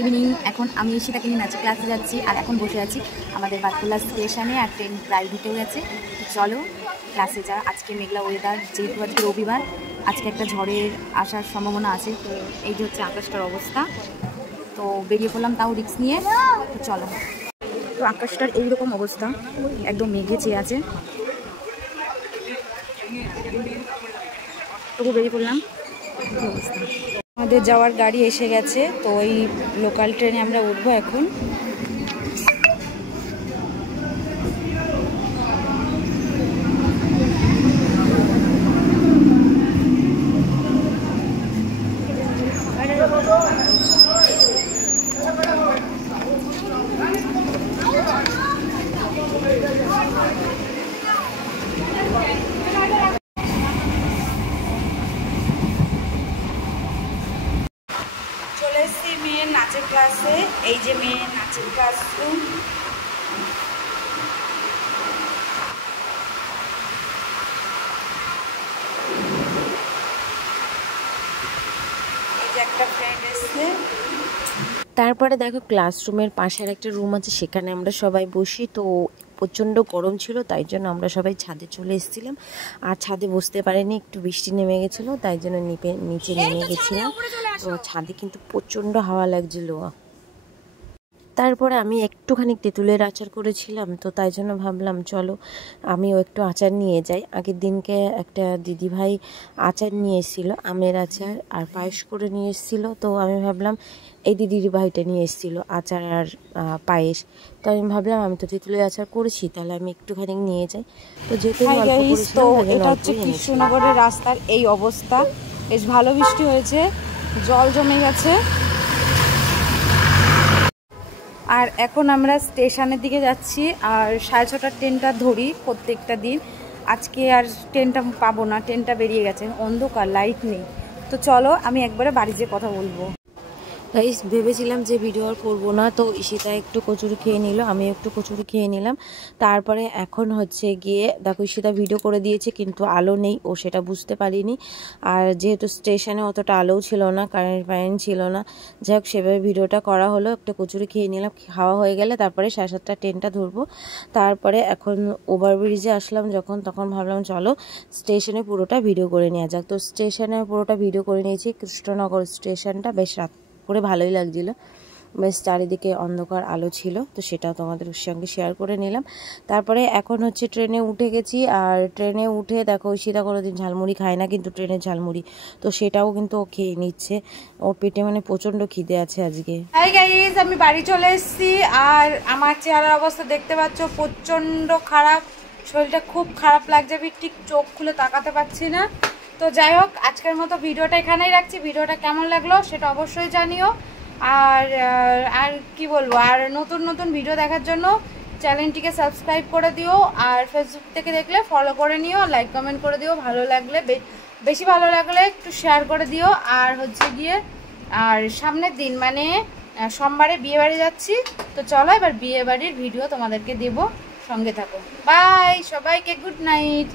Evening. এখন আমি ঈশিতাকে নিয়ে নাচের ক্লাসে যাচ্ছি আর এখন বসে আছি আমাদের বাতকুল্লা স্টেশনে, আর ট্রেন প্রায় ঢুকেও গেছে। চলো ক্লাসে যা। আজকে মেঘলা ওয়েদার, যেহেতু আজকে রবিবার, আজকে একটা ঝড়ের আসার সম্ভাবনা আছে। তো এই যে হচ্ছে আকাশটার অবস্থা, তো বেরিয়ে পড়লাম তাও রিস্ক নিয়ে। তো চলো, তো আকাশটার এইরকম অবস্থা, একদম মেঘে চেয়ে আছে। তবু বেরিয়ে পড়লাম। অবস্থা, আমাদের যাওয়ার গাড়ি এসে গেছে, তো ওই লোকাল ট্রেনে আমরা উঠবো এখন। চলে এসেছি মেয়ের নাচের ক্লাসে। এই যে মেয়ের নাচের ক্লাসরুম। এই যে একটা ফ্রেন্ড এসছে। তারপরে দেখো ক্লাসরুমের পাশের একটা রুম আছে, সেখানে আমরা সবাই বসি। তো প্রচণ্ড গরম ছিল, তাই জন্য আমরা সবাই ছাদে চলে এসেছিলাম। আর ছাদে বসতে পারিনি, একটু বৃষ্টি নেমে গেছিলো, তাই জন্য নিচে নেমে গেছিলাম। তো ছাদে কিন্তু প্রচণ্ড হাওয়া লাগছিল। তারপরে আমি একটুখানি তেঁতুলের আচার করেছিলাম, তো তাই জন্য ভাবলাম চলো আমিও একটু আচার নিয়ে যাই। আগের দিনকে একটা দিদিভাই আচার নিয়ে এসেছিলো, আমের আচার আর পায়েস করে নিয়ে এসেছিলো। তো আমি ভাবলাম এই দিদিভাইটা নিয়ে এসেছিলো আচার আর পায়েস, তো আমি ভাবলাম আমি তো তেঁতুলের আচার করেছি, তাহলে আমি একটুখানি নিয়ে যাই। তো যেহেতু এটা হচ্ছে কৃষ্ণনগরের রাস্তার এই অবস্থা। বেশ ভালো বৃষ্টি হয়েছে, জল জমে গেছে। আর এখন আমরা স্টেশনের দিকে যাচ্ছি, আর 6:30টার ট্রেনটা ধরি প্রত্যেকটা দিন। আজকে আর ট্রেনটা পাবো না, ট্রেনটা বেরিয়ে গেছে, অন্ধকার, লাইট নেই। তো চলো আমি একবারে বাড়ি যেয়ে কথা বলবো। গাইস ভেবেছিলাম যে ভিডিও আর করবো না, তো ঈশিতা একটু কচুরি খেয়ে নিল, আমি একটু কচুরি খেয়ে নিলাম। তারপরে এখন হচ্ছে গিয়ে দেখো ঈশিতা ভিডিও করে দিয়েছে, কিন্তু আলো নেই, ও সেটা বুঝতে পারিনি। আর যেহেতু স্টেশনে অতটা আলোও ছিল না, কারেন্ট ছিল না, যাই হোক সেভাবে ভিডিওটা করা হলো। একটা কচুরি খেয়ে নিলাম, খাওয়া হয়ে গেলে তারপরে 7:30 ট্রেনটা ধরবো। তারপরে এখন ওভারব্রিজে আসলাম যখন, তখন ভাবলাম চলো স্টেশনে পুরোটা ভিডিও করে নেওয়া যাক। তো স্টেশনে পুরোটা ভিডিও করে নিয়েছি। কৃষ্ণনগর স্টেশনটা বেশ রাত করে ভালোই লাগছিল, বেশ চারিদিকে অন্ধকার আলো ছিল, তো সেটাও তোমাদের সঙ্গে শেয়ার করে নিলাম। তারপরে এখন হচ্ছে ট্রেনে উঠে গেছি, আর ট্রেনে উঠে দেখো ঈশিতা কোনোদিন ঝালমুড়ি খায় না, কিন্তু ট্রেনের ঝালমুড়ি তো সেটাও কিন্তু ও খেয়ে নিচ্ছে। ওর পেটে মানে প্রচণ্ড খিদে আছে আজকে। হাই গাইস, আমি বাড়ি চলে এসেছি। আর আমার চেহারার অবস্থা দেখতে পাচ্ছ, প্রচণ্ড খারাপ, শরীরটা খুব খারাপ লাগছে, আমি ঠিক চোখ খুলে তাকাতে পারছি না। তো যাই হোক, আজকের মতো ভিডিওটা এখানেই রাখছি। ভিডিওটা কেমন লাগলো সেটা অবশ্যই জানিও। আর আর কি বলবো, আর নতুন নতুন ভিডিও দেখার জন্য চ্যানেলটিকে সাবস্ক্রাইব করে দিও, আর ফেসবুক থেকে দেখলে ফলো করে নিও, লাইক কমেন্ট করে দিও, ভালো লাগলে বেশি ভালো লাগলে একটু শেয়ার করে দিও। আর হচ্ছে গিয়ে আর সামনের দিন মানে সোমবারে বিয়ে বাড়ি যাচ্ছি, তো চলো এবার বিয়ে বাড়ির ভিডিও তোমাদেরকে দেবো, সঙ্গে থাকো। বাই, সবাইকে গুড নাইট।